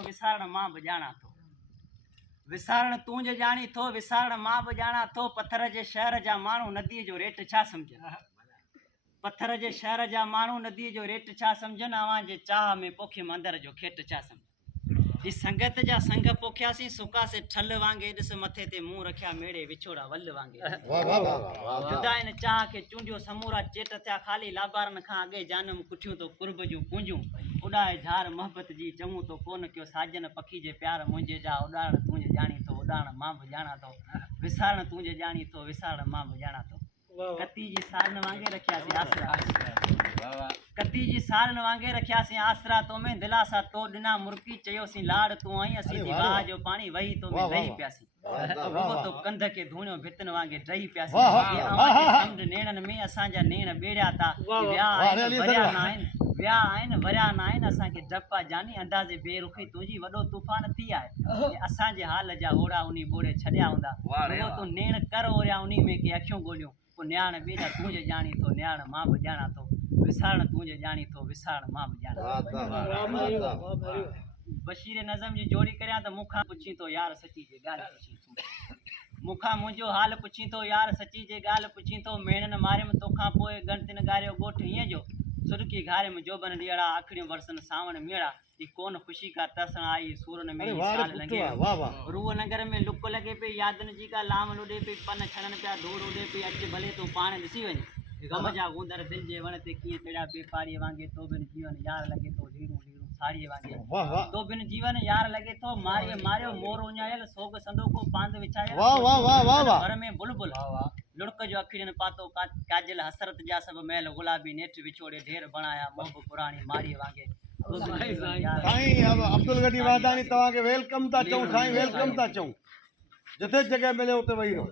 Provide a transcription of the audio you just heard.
थो विसारण मां बि ॼाणा थो। विसारण तूं जे ॼाणी थो, विसारण मां बि ॼाणा थो। पत्थर जे शहर जा माण्हू नदीअ जो रेट छा सम्झनि? पत्थर जे शहर जा माण्हू नदीअ जो रेट छा सम्झनि? अवां जे चाह में पोखे मंदर जो खेट छा सम्झनि? जी संगत जा संग पोखियासीं, सुकासे ठल वांगे। ॾिस मथे ते मुंहुं रखिया मेड़े विछोड़ा वल वांगे। जुदा इन चाह खे चूंडियो समूरा चेट थिया खाली। लाबारनि खां अॻे जानम कुठियूं तो कुर्ब जूं पूंजूं। उॾाए झार मोहब्बत जी चऊं तो कोन कयो साजन पखी जे प्यार मुंहिंजे जा। उॾारण तूं जे ॼाणी थो, उॾारण मां बि ॼाणा थो। विसारण तूं जे ॼाणी थो, विसारण मां बि ॼाणा थो। कती जी सारन वांगे रखियासीं आसरा, कती जी सारन वांगे रखियासीं आसरा। तो में दिलासा तो ॾिना मुर्की चयोसीं लाड़ तूं आई। असीं दी वाह जो पाणी वही तो में रही पियासीं। रुगो तो कंध के धूणियो भितन वांगे ड्रही पियासीं। समुंड नेणनि में असांजा नेण ॿेड़िया ता। विया आहिनि वरिया न आहिनि, विया आहिनि वरिया न आहिनि। असांखे डपा जानी अंदाज़े बेरुखी तुंहिंजी वॾो तूफ़ान थी आहे। असांजे हाल जा ओड़ा उनी बोड़े छॾिया हूंदा। रुगो तूं नेण कर ओरिया उनी में के अखियूं ॻोल्हियूं। पोइ न्याण ॿेड़ा तूं जे ॼाणी थो, न्याण मां बि ॼाणा थो। विसारण तूं जे ॼाणी थो, विसारण मां बि ॼाणा थो। बशीर नज़म जी जोड़ी करियां त मूंखां पुछी तो यार सची जे ॻाल्हि पुछी तूं। मूंखां मुंहिंजो हाल पुछी तो यार सची जे ॻाल्हि पुछी तो। मेणनि मारियमि तोखां पोइ गणतिन ॻारियो ॻोठ ईअं जो। सुरकी घारियमि जोबन ॾियड़ा आखिड़ियूं बरसन सावण मेड़ा। ई कोन ख़ुशी का तरसण आई सूरन में ई साल लंघे। रूह नगर में लुक लॻे पई यादनि जी का लाम लुॾे पई। पन छणनि पिया धूड़ उॾे पई। अच भले तूं पाण ॾिसी वञ गम जा गूंदर दिलि जे वण ते कीअं चढ़िया बेपारीअ वांगे। तो बिन जीवन यार लॻे थो लीरूं लीरूं साड़ीअ वांगे। तो बिन जीवन यार लॻे थो मारियो मारियो मोर उञायल सोग संदोको पांद विछायल। घर में बुलबुल लुड़क जो अखिड़ियुनि पातो काजल हसरत जा सभु महल गुलाबी नेठ विछोड़े ढेर बणाया मोह पुराणी मारीअ वांगे। साईं अब अब्दुल गनी वादानी तव्हां खे वेलकम था चऊं साईं, वेलकम था चऊं। जिथे जगह मिले उते वेही रहो।